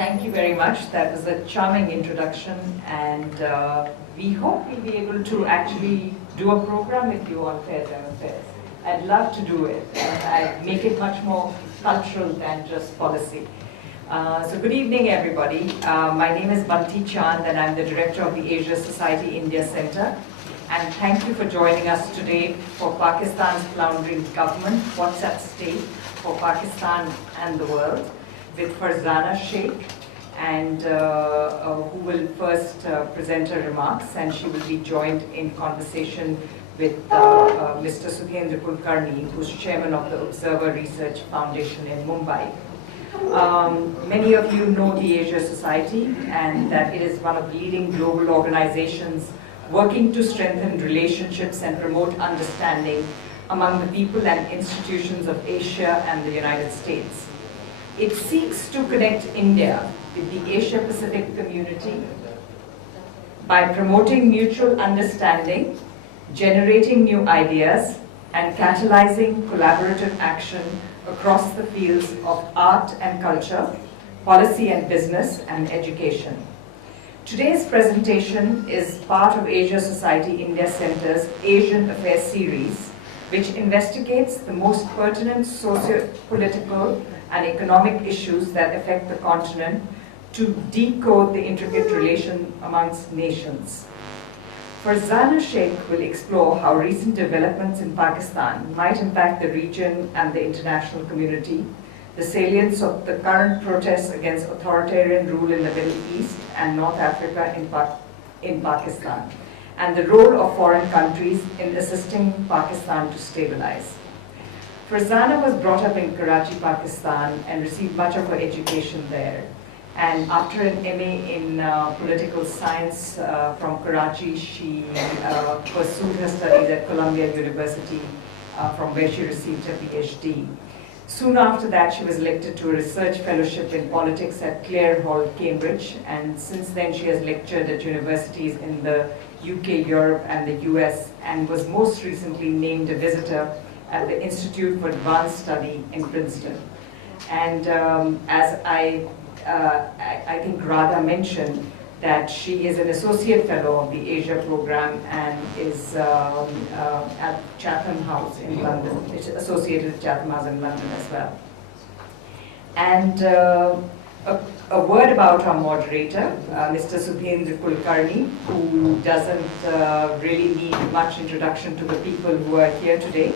Thank you very much. That was a charming introduction, and we hope we'll be able to actually do a program with you on Fairs and Affairs. I'd love to do it. I'd make it much more cultural than just policy. So good evening, everybody. My name is Banti Chand, and I'm the director of the Asia Society India Center. And thank you for joining us today for Pakistan's Floundering Government, What's at Stake for Pakistan and the World, with Farzana Shaikh, and who will first present her remarks, and she will be joined in conversation with Mr. Sudheendra Kulkarni, who's chairman of the Observer Research Foundation in Mumbai. Many of you know the Asia Society, and that it is one of the leading global organizations working to strengthen relationships and promote understanding among the people and institutions of Asia and the United States. It seeks to connect India with the Asia-Pacific community by promoting mutual understanding, generating new ideas, and catalyzing collaborative action across the fields of art and culture, policy and business, and education. Today's presentation is part of Asia Society India Center's Asian Affairs series, which investigates the most pertinent socio-political and economic issues that affect the continent to decode the intricate relation amongst nations. Farzana Shaikh will explore how recent developments in Pakistan might impact the region and the international community, the salience of the current protests against authoritarian rule in the Middle East and North Africa in Pakistan, and the role of foreign countries in assisting Pakistan to stabilize. Farzana was brought up in Karachi, Pakistan, and received much of her education there. And after an MA in political science from Karachi, she pursued her studies at Columbia University, from where she received her PhD. Soon after that, she was elected to a research fellowship in politics at Clare Hall, Cambridge, and since then she has lectured at universities in the UK, Europe, and the US, and was most recently named a visitor at the Institute for Advanced Study in Princeton. And as I think Radha mentioned, that she is an associate fellow of the Asia program and is at Chatham House in London. It's associated with Chatham House in London as well. And a word about our moderator, Mr. Sudheendra Kulkarni, who doesn't really need much introduction to the people who are here today,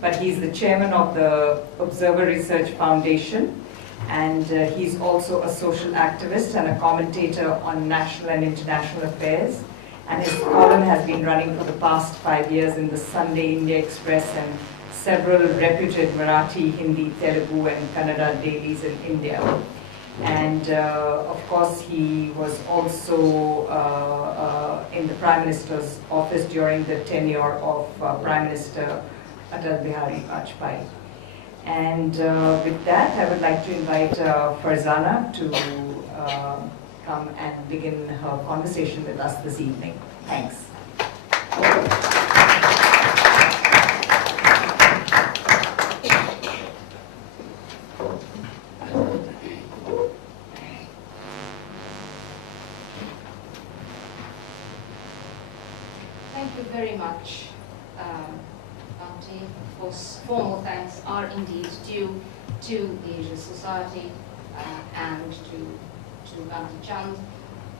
but he's the chairman of the Observer Research Foundation, and he's also a social activist and a commentator on national and international affairs. And his column has been running for the past 5 years in the Sunday India Express and several reputed Marathi, Hindi, Telugu, and Kannada dailies in India. And of course, he was also in the Prime Minister's office during the tenure of Prime Minister Atal Bihari Vajpayee. And with that, I would like to invite Farzana to come and begin her conversation with us this evening. Thanks. Thank you very much, Auntie. Of course, formal thanks are indeed due to the Asia Society and to Banti Chand.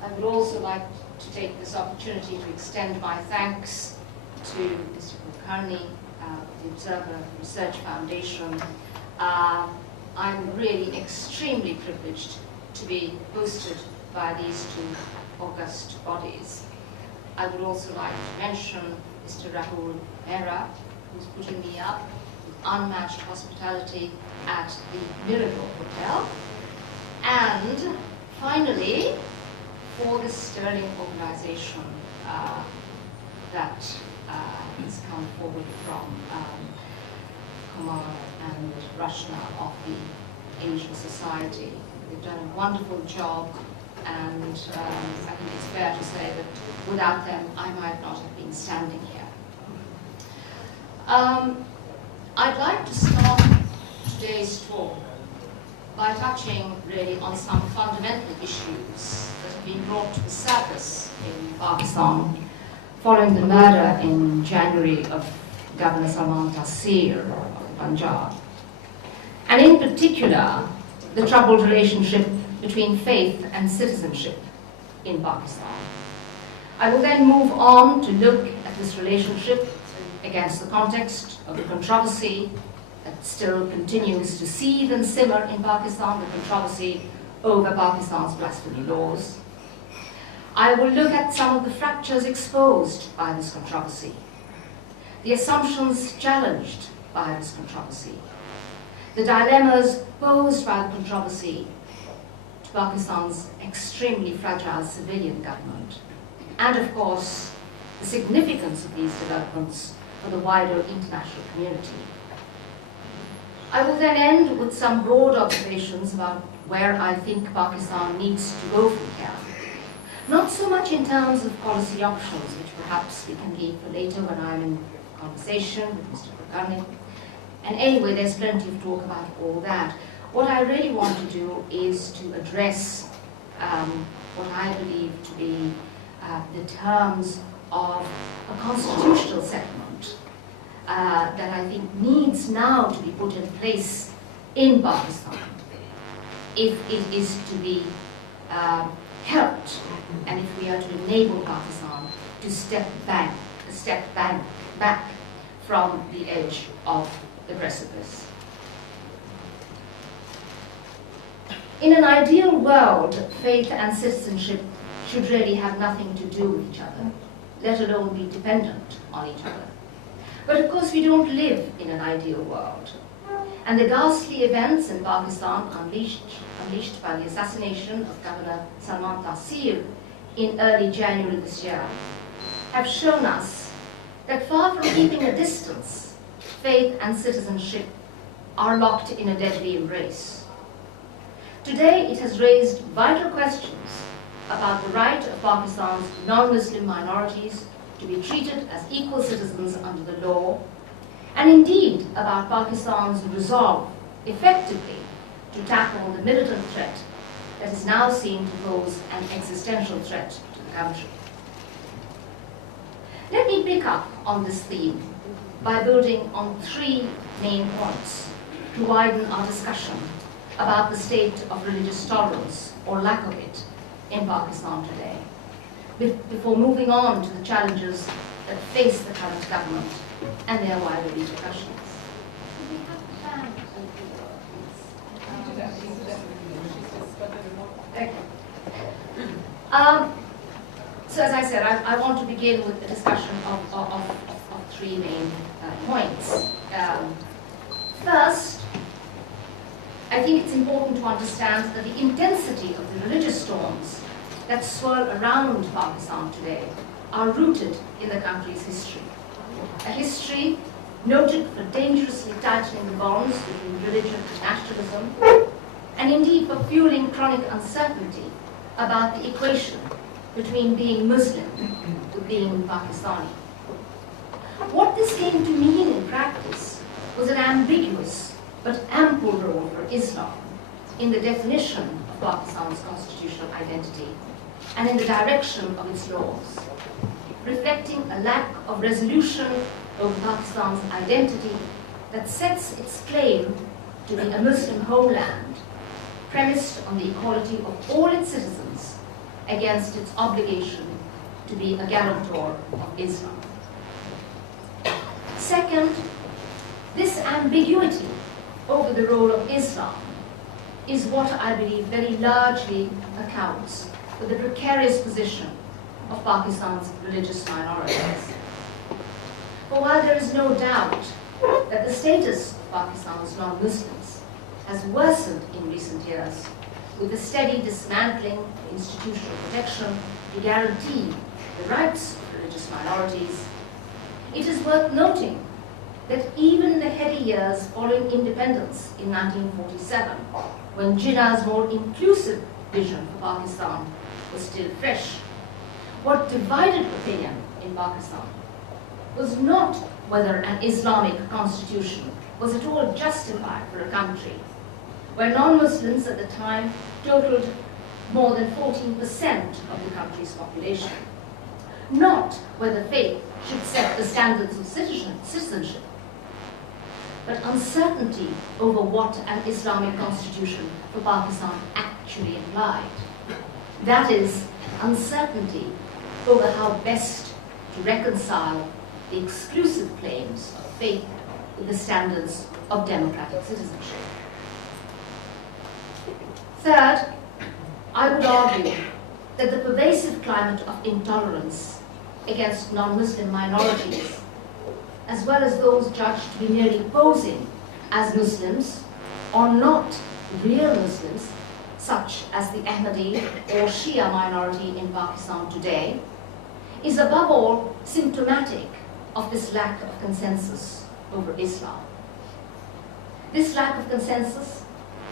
I would also like to take this opportunity to extend my thanks to Mr. Kulkarni, the Observer Research Foundation. I'm really extremely privileged to be hosted by these two august bodies. I would also like to mention Mr. Rahul Mehra, who's putting me up with unmatched hospitality at the Miracle Hotel. And finally, for the sterling organization that has come forward from Kumar and Rashna of the Asia Society. They've done a wonderful job, and I think it's fair to say that without them, I might not have been standing here. I'd like to start today's talk by touching really on some fundamental issues that have been brought to the surface in Pakistan following the murder in January of Governor Salman Taseer of Punjab. And in particular, the troubled relationship between faith and citizenship in Pakistan. I will then move on to look at this relationship against the context of the controversy that still continues to seethe and simmer in Pakistan, the controversy over Pakistan's blasphemy laws. I will look at some of the fractures exposed by this controversy, the assumptions challenged by this controversy, the dilemmas posed by the controversy to Pakistan's extremely fragile civilian government, and of course, the significance of these developments for the wider international community. I will then end with some broad observations about where I think Pakistan needs to go from here. Not so much in terms of policy options, which perhaps we can leave for later when I'm in conversation with Mr. Kulkarni. And anyway, there's plenty of talk about all that. What I really want to do is to address what I believe to be the terms of a constitutional settlement that I think needs now to be put in place in Pakistan if it is to be helped and if we are to enable Pakistan to step back from the edge of the precipice. In an ideal world, faith and citizenship should really have nothing to do with each other, let alone be dependent on each other. But of course we don't live in an ideal world. And the ghastly events in Pakistan unleashed by the assassination of Governor Salman Taseer in early January this year have shown us that far from keeping a distance, faith and citizenship are locked in a deadly embrace. Today it has raised vital questions about the right of Pakistan's non-Muslim minorities to be treated as equal citizens under the law, and indeed about Pakistan's resolve effectively to tackle the militant threat that is now seen to pose an existential threat to the country. Let me pick up on this theme by building on three main points to widen our discussion about the state of religious tolerance, or lack of it, in Pakistan today, before moving on to the challenges that face the current government and their wider repercussions. So as I said, I want to begin with a discussion of three main points. First, I think it's important to understand that the intensity of the religious storms that swirl around Pakistan today are rooted in the country's history. A history noted for dangerously tightening the bonds between religion and nationalism, and indeed for fueling chronic uncertainty about the equation between being Muslim to being Pakistani. What this came to mean in practice was an ambiguous but ample role for Islam in the definition of Pakistan's constitutional identity and in the direction of its laws, reflecting a lack of resolution over Pakistan's identity that sets its claim to be a Muslim homeland, premised on the equality of all its citizens against its obligation to be a guarantor of Islam. Second, this ambiguity over the role of Islam is what I believe very largely accounts for the precarious position of Pakistan's religious minorities. For while there is no doubt that the status of Pakistan's non-Muslims has worsened in recent years with the steady dismantling of institutional protection to guarantee the rights of religious minorities, it is worth noting that even in the heady years following independence in 1947, when Jinnah's more inclusive vision for Pakistan was still fresh, what divided opinion in Pakistan was not whether an Islamic constitution was at all justified for a country, where non-Muslims at the time totaled more than 14% of the country's population. Not whether faith should set the standards of citizenship, but uncertainty over what an Islamic constitution for Pakistan actually implied. That is, uncertainty over how best to reconcile the exclusive claims of faith with the standards of democratic citizenship. Third, I would argue that the pervasive climate of intolerance against non-Muslim minorities, as well as those judged to be merely posing as Muslims or not real Muslims, such as the Ahmadi or Shia minority in Pakistan today, is above all symptomatic of this lack of consensus over Islam. This lack of consensus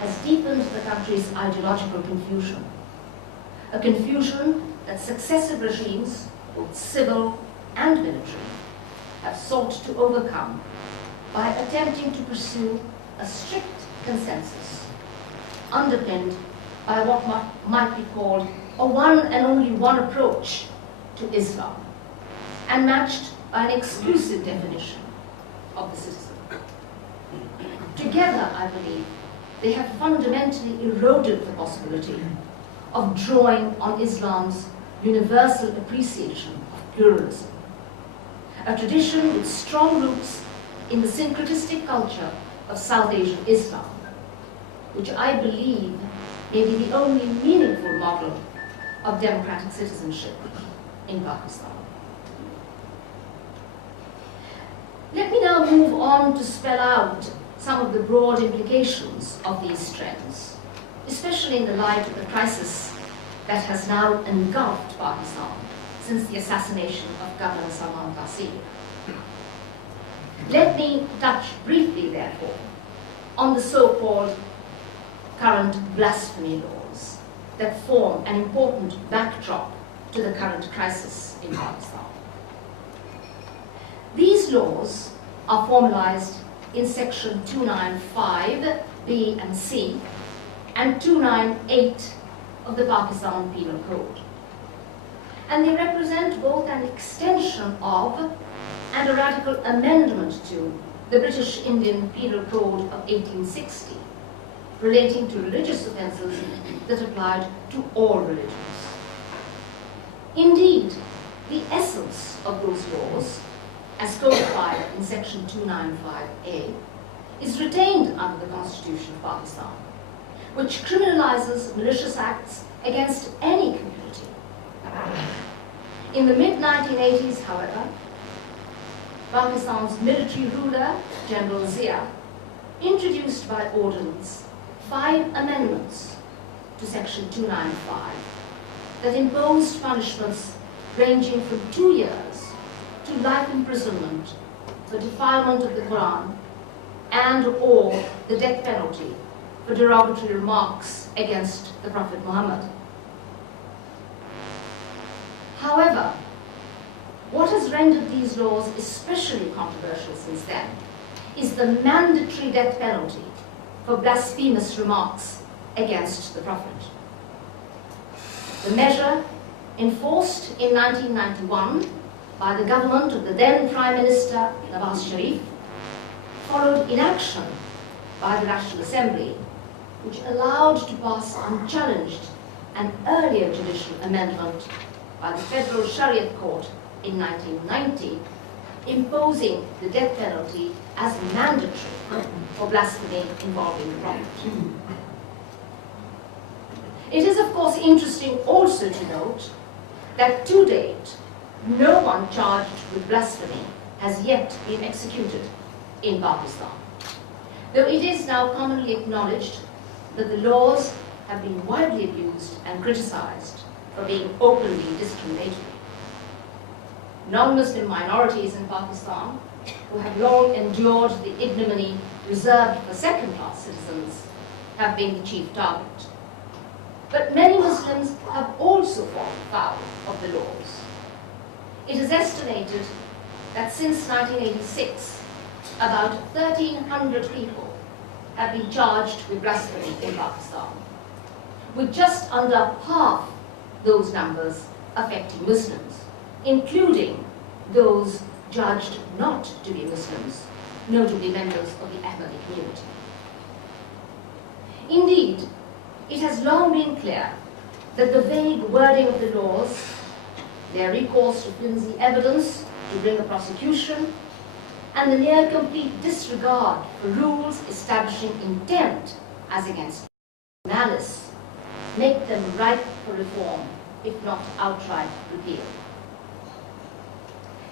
has deepened the country's ideological confusion, a confusion that successive regimes, both civil and military, have sought to overcome by attempting to pursue a strict consensus, underpinned by what might be called a one and only one approach to Islam, and matched by an exclusive definition of the citizen. Together, I believe, they have fundamentally eroded the possibility of drawing on Islam's universal appreciation of pluralism, a tradition with strong roots in the syncretistic culture of South Asian Islam, which I believe may be the only meaningful model of democratic citizenship in Pakistan. Let me now move on to spell out some of the broad implications of these trends, especially in the light of the crisis that has now engulfed Pakistan since the assassination of Governor Salman Taseer. Let me touch briefly, therefore, on the so-called current blasphemy laws that form an important backdrop to the current crisis in Pakistan. These laws are formalized in section 295 B and C and 298 of the Pakistan Penal Code. And they represent both an extension of and a radical amendment to the British Indian Penal Code of 1860, relating to religious offences that applied to all religions. Indeed, the essence of those laws, as codified in section 295A, is retained under the Constitution of Pakistan, which criminalizes malicious acts against any community. In the mid-1980s, however, Pakistan's military ruler, General Zia, introduced by ordinance 5 amendments to section 295 that imposed punishments ranging from 2 years to life imprisonment for defilement of the Quran and/or the death penalty for derogatory remarks against the Prophet Muhammad. However, what has rendered these laws especially controversial since then is the mandatory death penalty for blasphemous remarks against the Prophet. The measure, enforced in 1991 by the government of the then Prime Minister Nawaz Sharif, followed inaction by the National Assembly, which allowed to pass unchallenged an earlier judicial amendment by the Federal Shariat Court in 1990, imposing the death penalty as mandatory for blasphemy involving the Prophet. It is, of course, interesting also to note that to date, no one charged with blasphemy has yet been executed in Pakistan, though it is now commonly acknowledged that the laws have been widely abused and criticized for being openly discriminatory. Non-Muslim minorities in Pakistan, who have long endured the ignominy reserved for second-class citizens, have been the chief target. But many Muslims have also fallen foul of the laws. It is estimated that since 1986, about 1,300 people have been charged with blasphemy in Pakistan, with just under half those numbers affecting Muslims, including those judged not to be Muslims, notably members of the Ahmadi community. Indeed, it has long been clear that the vague wording of the laws, their recourse to flimsy evidence to bring a prosecution, and the near complete disregard for rules establishing intent as against malice make them ripe for reform, if not outright repeal.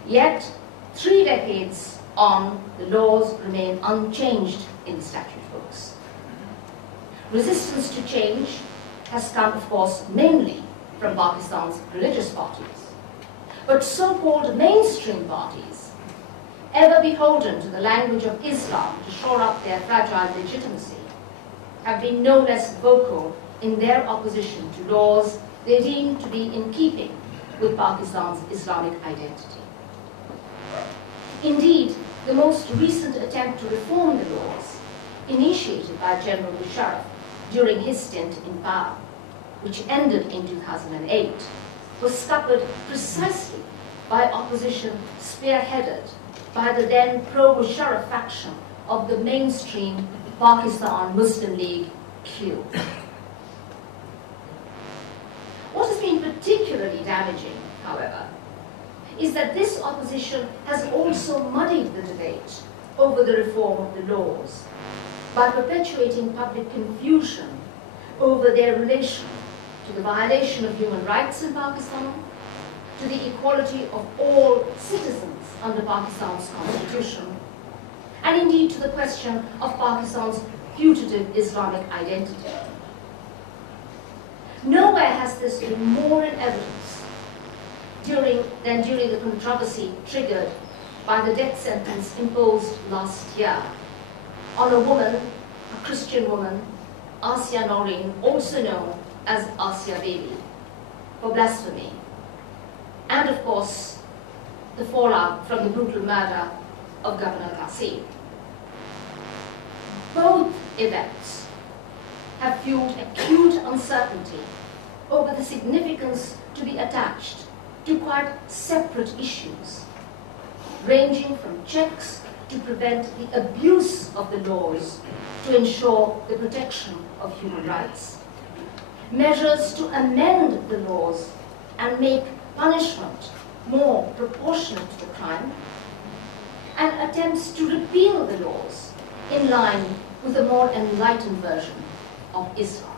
Yet, 3 decades on, the laws remain unchanged in the statute books. Resistance to change has come, of course, mainly from Pakistan's religious parties. But so-called mainstream parties, ever beholden to the language of Islam to shore up their fragile legitimacy, have been no less vocal in their opposition to laws they deem to be in keeping with Pakistan's Islamic identity. Indeed, the most recent attempt to reform the laws, initiated by General Musharraf during his stint in power, which ended in 2008, was scuppered precisely by opposition spearheaded by the then pro-Musharraf faction of the mainstream Pakistan Muslim League Q. What has been particularly damaging, however, is that this opposition has also muddied the debate over the reform of the laws by perpetuating public confusion over their relation to the violation of human rights in Pakistan, to the equality of all citizens under Pakistan's constitution, and indeed to the question of Pakistan's putative Islamic identity. Nowhere has this been more in evidence than during the controversy triggered by the death sentence imposed last year on a woman, a Christian woman, Asia Noreen, also known as Asia Baby, for blasphemy, and of course the fallout from the brutal murder of Governor Qasim. Both events have fueled acute uncertainty over the significance to be attached to quite separate issues, ranging from checks to prevent the abuse of the laws to ensure the protection of human rights, measures to amend the laws and make punishment more proportionate to the crime, and attempts to repeal the laws in line with a more enlightened version of Islam.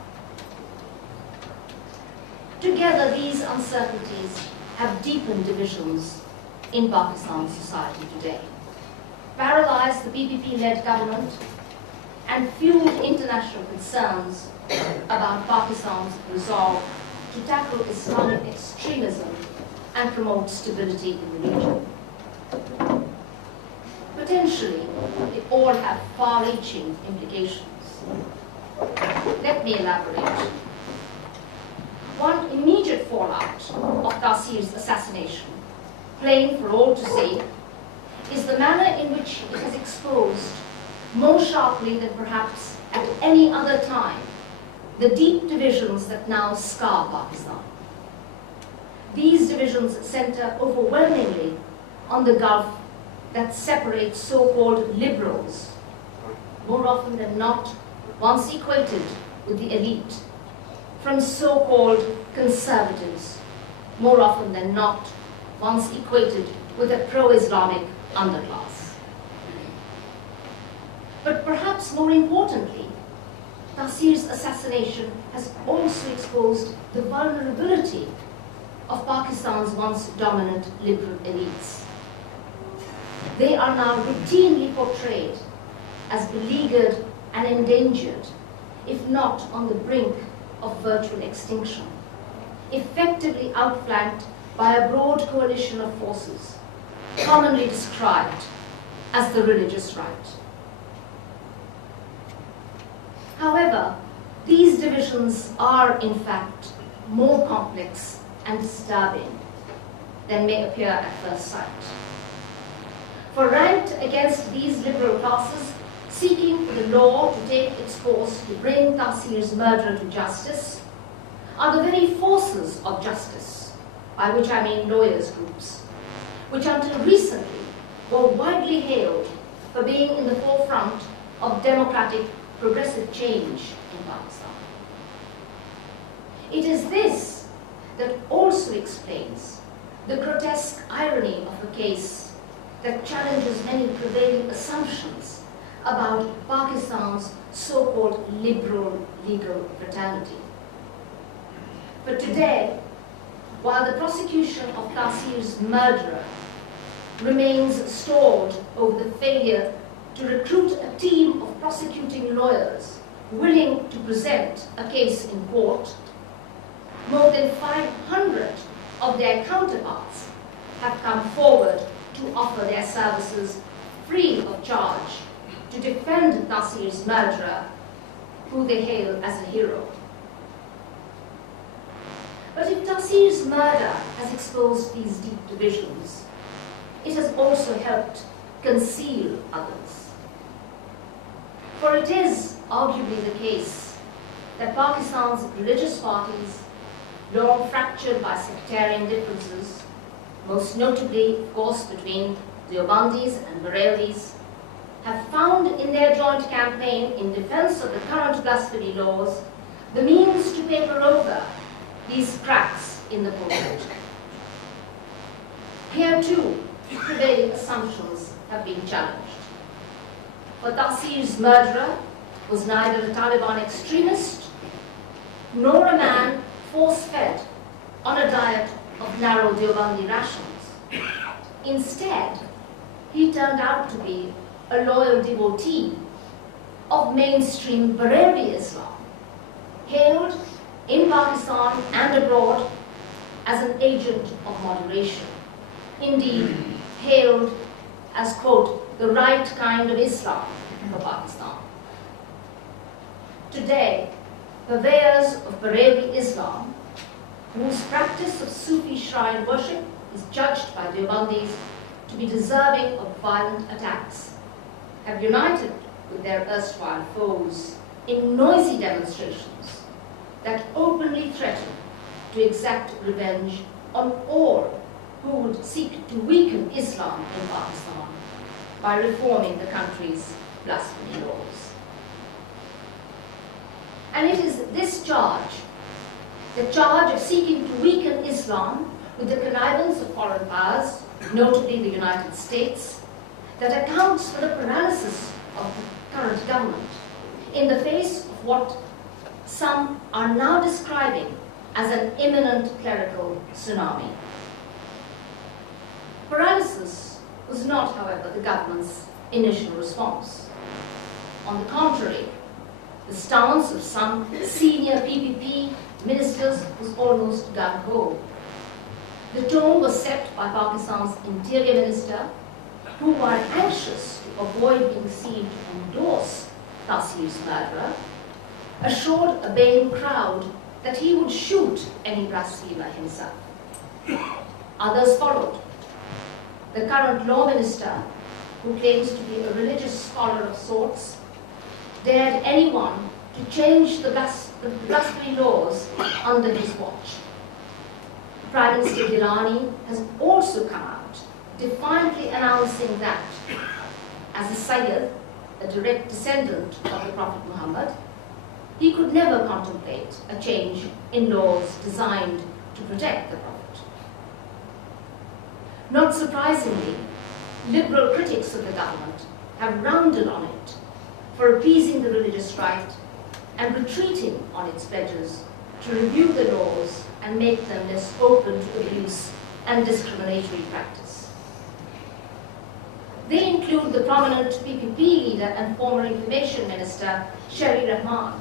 Together, these uncertainties have deepened divisions in Pakistan's society today, paralyzed the PPP-led government, and fueled international concerns about Pakistan's resolve to tackle Islamic extremism and promote stability in the region. Potentially, they all have far-reaching implications. Let me elaborate. One immediate fallout of Taseer's assassination, plain for all to see, is the manner in which it has exposed, more sharply than perhaps at any other time, the deep divisions that now scar Pakistan. These divisions center overwhelmingly on the gulf that separates so-called liberals, more often than not once equated with the elite, from so-called conservatives, more often than not once equated with the pro-Islamic underclass. But perhaps more importantly, Taseer's assassination has also exposed the vulnerability of Pakistan's once dominant liberal elites. They are now routinely portrayed as beleaguered and endangered, if not on the brink of virtual extinction, effectively outflanked by a broad coalition of forces, commonly described as the religious right. However, these divisions are in fact more complex and disturbing than may appear at first sight. For ranked against these liberal classes seeking for the law to take its course to bring Taseer's murderer to justice, are the very forces of justice, by which I mean lawyers' groups, which until recently were widely hailed for being in the forefront of democratic progressive change in Pakistan. It is this that also explains the grotesque irony of a case that challenges many prevailing assumptions about Pakistan's so-called liberal legal fraternity. But today, while the prosecution of Taseer's murderer remains stalled over the failure to recruit a team of prosecuting lawyers willing to present a case in court, more than 500 of their counterparts have come forward to offer their services free of charge to defend Taseer's murderer, who they hail as a hero. But if Taseer's murder has exposed these deep divisions, it has also helped conceal others. For it is arguably the case that Pakistan's religious parties, long fractured by sectarian differences, most notably, of course, between Deobandis and Barelvis, have found in their joint campaign in defense of the current blasphemy laws the means to paper over these cracks in the pulpit. Here too, prevailing assumptions have been challenged. For Taseer's murderer was neither a Taliban extremist nor a man force-fed on a diet of narrow Deobandi rations. Instead, he turned out to be a loyal devotee of mainstream Barelvi Islam, hailed in Pakistan and abroad as an agent of moderation. Indeed, hailed as, quote, the right kind of Islam for Pakistan. Today, purveyors of Barelvi Islam, whose practice of Sufi shrine worship is judged by Deobandis to be deserving of violent attacks, have united with their erstwhile foes in noisy demonstrations that openly threaten to exact revenge on all who would seek to weaken Islam in Pakistan by reforming the country's blasphemy laws. And it is this charge, the charge of seeking to weaken Islam with the connivance of foreign powers, notably the United States, that accounts for the paralysis of the current government in the face of what some are now describing as an imminent clerical tsunami. Paralysis was not, however, the government's initial response. On the contrary, the stance of some senior PPP ministers was almost gung-ho. The tone was set by Pakistan's Interior Minister, who, while anxious to avoid being seen to endorse Taseer's murderer, assured a baying crowd that he would shoot any blasphemer himself. Others followed. The current law minister, who claims to be a religious scholar of sorts, dared anyone to change the blasphemy laws under his watch. Prime Minister Gilani has also come out, defiantly announcing that, as a Sayyid, a direct descendant of the Prophet Muhammad, he could never contemplate a change in laws designed to protect the Prophet. Not surprisingly, liberal critics of the government have rounded on it for appeasing the religious right and retreating on its pledges to review the laws and make them less open to abuse and discriminatory practice. They include the prominent PPP leader and former Information Minister, Sherry Rahman,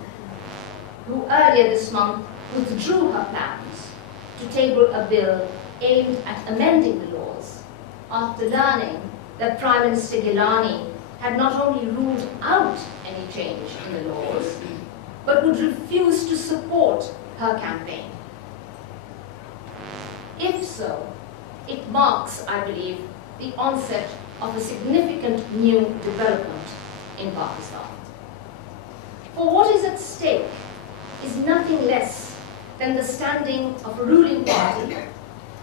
who earlier this month withdrew her plans to table a bill aimed at amending the laws after learning that Prime Minister Gilani had not only ruled out any change in the laws, but would refuse to support her campaign. If so, it marks, I believe, the onset of a significant new development in Pakistan. For what is at stake is nothing less than the standing of a ruling party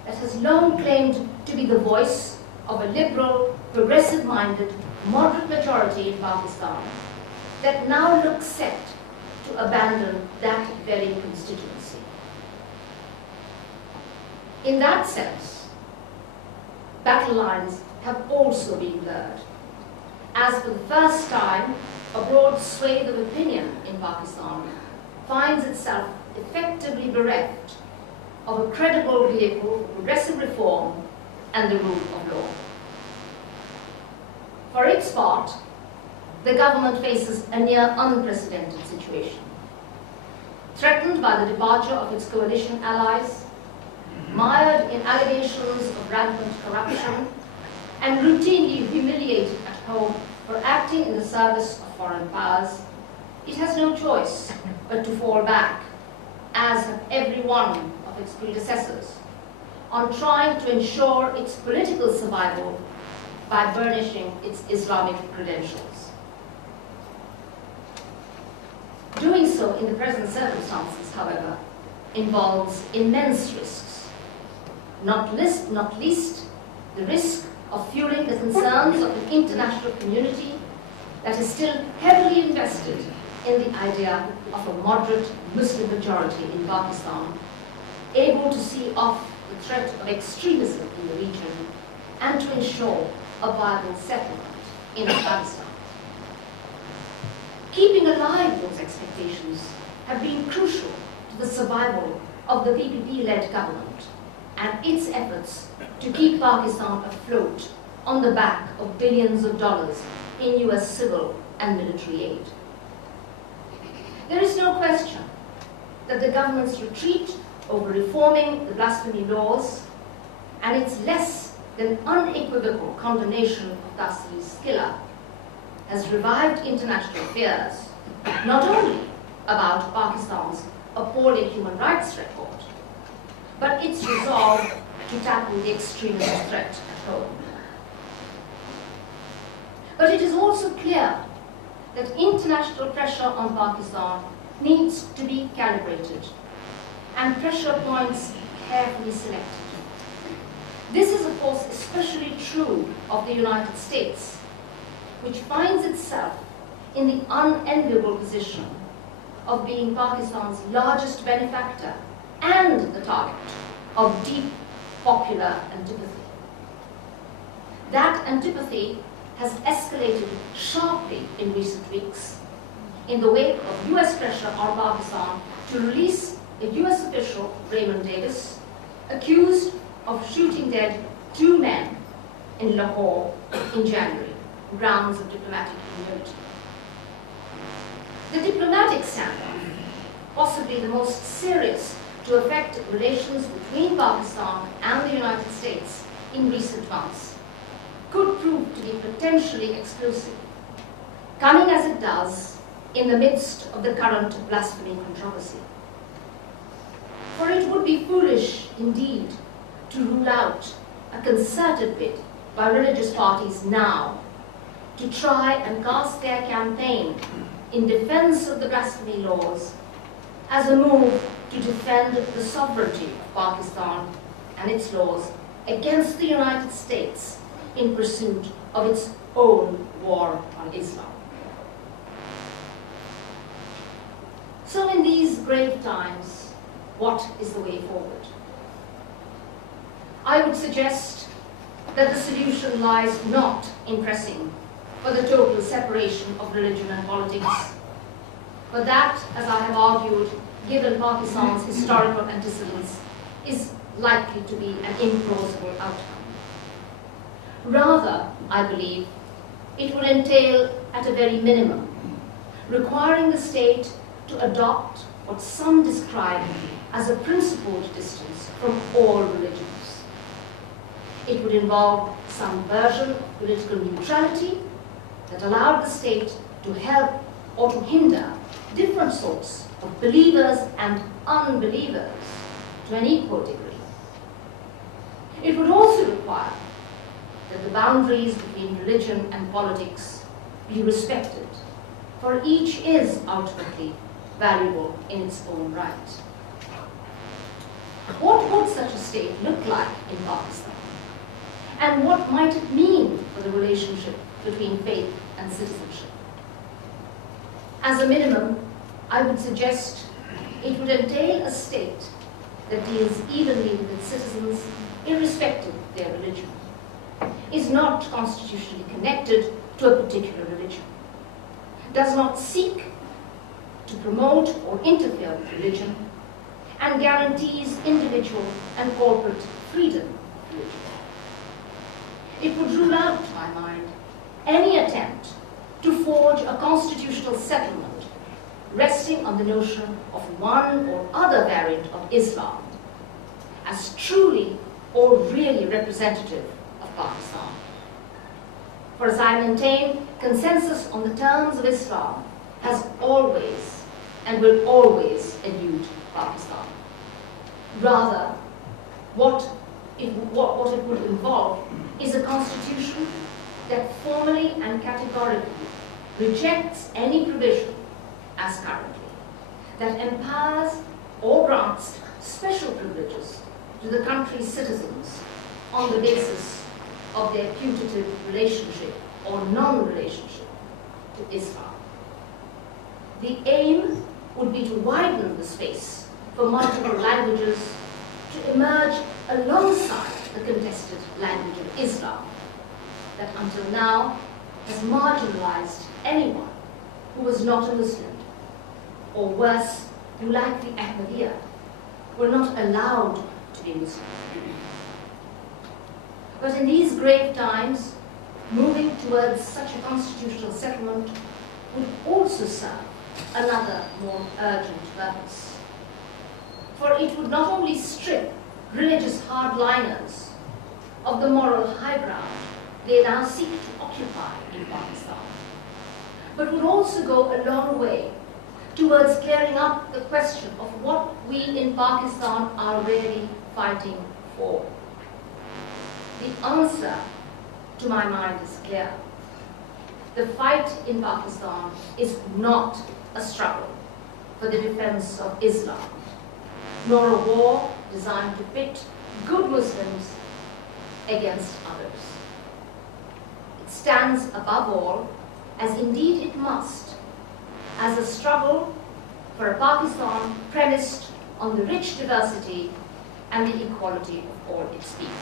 that has long claimed to be the voice of a liberal, progressive-minded, moderate majority in Pakistan that now looks set to abandon that very constituency. In that sense, battle lines have also been blurred, as for the first time, a broad swathe of opinion in Pakistan finds itself effectively bereft of a credible vehicle for progressive reform and the rule of law. For its part, the government faces a near unprecedented situation. Threatened by the departure of its coalition allies, mired in allegations of rampant corruption, and routinely humiliated at home for acting in the service of foreign powers, it has no choice but to fall back, as have every one of its predecessors, on trying to ensure its political survival by burnishing its Islamic credentials. Doing so in the present circumstances, however, involves immense risks, not least the risk of fueling the concerns of an international community that is still heavily invested in the idea of a moderate Muslim majority in Pakistan, able to see off the threat of extremism in the region and to ensure a viable settlement in Afghanistan. Keeping alive those expectations have been crucial to the survival of the PPP-led government and its efforts to keep Pakistan afloat on the back of billions of dollars in US civil and military aid. There is no question that the government's retreat over reforming the blasphemy laws and its less than unequivocal condemnation of Qasi's killer has revived international fears, not only about Pakistan's appalling human rights record, but its resolve to tackle the extremist threat at home. But it is also clear that international pressure on Pakistan needs to be calibrated and pressure points carefully selected. This is, of course, especially true of the United States, which finds itself in the unenviable position of being Pakistan's largest benefactor and the target of deep popular antipathy. That antipathy has escalated sharply in recent weeks in the wake of US pressure on Pakistan to release a US official, Raymond Davis, accused of shooting dead 2 men in Lahore in January, grounds of diplomatic immunity. The diplomatic standoff, possibly the most serious to affect relations between Pakistan and the United States in recent months, could prove to be potentially explosive, coming as it does in the midst of the current blasphemy controversy. For it would be foolish indeed to rule out a concerted bid by religious parties now to try and cast their campaign in defense of the blasphemy laws as a move to defend the sovereignty of Pakistan and its laws against the United States in pursuit of its own war on Islam. So in these grave times, what is the way forward? I would suggest that the solution lies not in pressing for the total separation of religion and politics, but that, as I have argued, given Pakistan's historical antecedents, is likely to be an implausible outcome. Rather, I believe, it will entail, at a very minimum, requiring the state to adopt what some describe as a principled distance from all religions. It would involve some version of political neutrality that allowed the state to help or to hinder different sorts of believers and unbelievers to an equal degree. It would also require that the boundaries between religion and politics be respected, for each is ultimately valuable in its own right. What would such a state look like in Pakistan? And what might it mean for the relationship between faith and citizenship? As a minimum, I would suggest it would entail a state that deals evenly with its citizens irrespective of their religion, is not constitutionally connected to a particular religion, does not seek to promote or interfere with religion, and guarantees individual and corporate freedom of religion. It would rule out, to my mind, any attempt to forge a constitutional settlement resting on the notion of one or other variant of Islam as truly or really representative of Pakistan. For as I maintain, consensus on the terms of Islam has always and will always elude Pakistan. Rather, what it would involve is a constitution that formally and categorically rejects any provision as currently, that empowers or grants special privileges to the country's citizens on the basis of their putative relationship or non-relationship to Islam. The aim would be to widen the space for multiple languages to emerge alongside the contested language of Islam that until now has marginalized anyone who was not a Muslim, or worse, who, like the Ahmadiyya, were not allowed to be Muslim. But in these grave times, moving towards such a constitutional settlement would also serve another more urgent purpose. For it would not only strip religious hardliners of the moral high ground they now seek to occupy in Pakistan, but would also go a long way towards clearing up the question of what we in Pakistan are really fighting for. The answer, to my mind, is clear. The fight in Pakistan is not a struggle for the defense of Islam, nor a war designed to pit good Muslims against others. It stands above all, as indeed it must, as a struggle for a Pakistan premised on the rich diversity and the equality of all its people.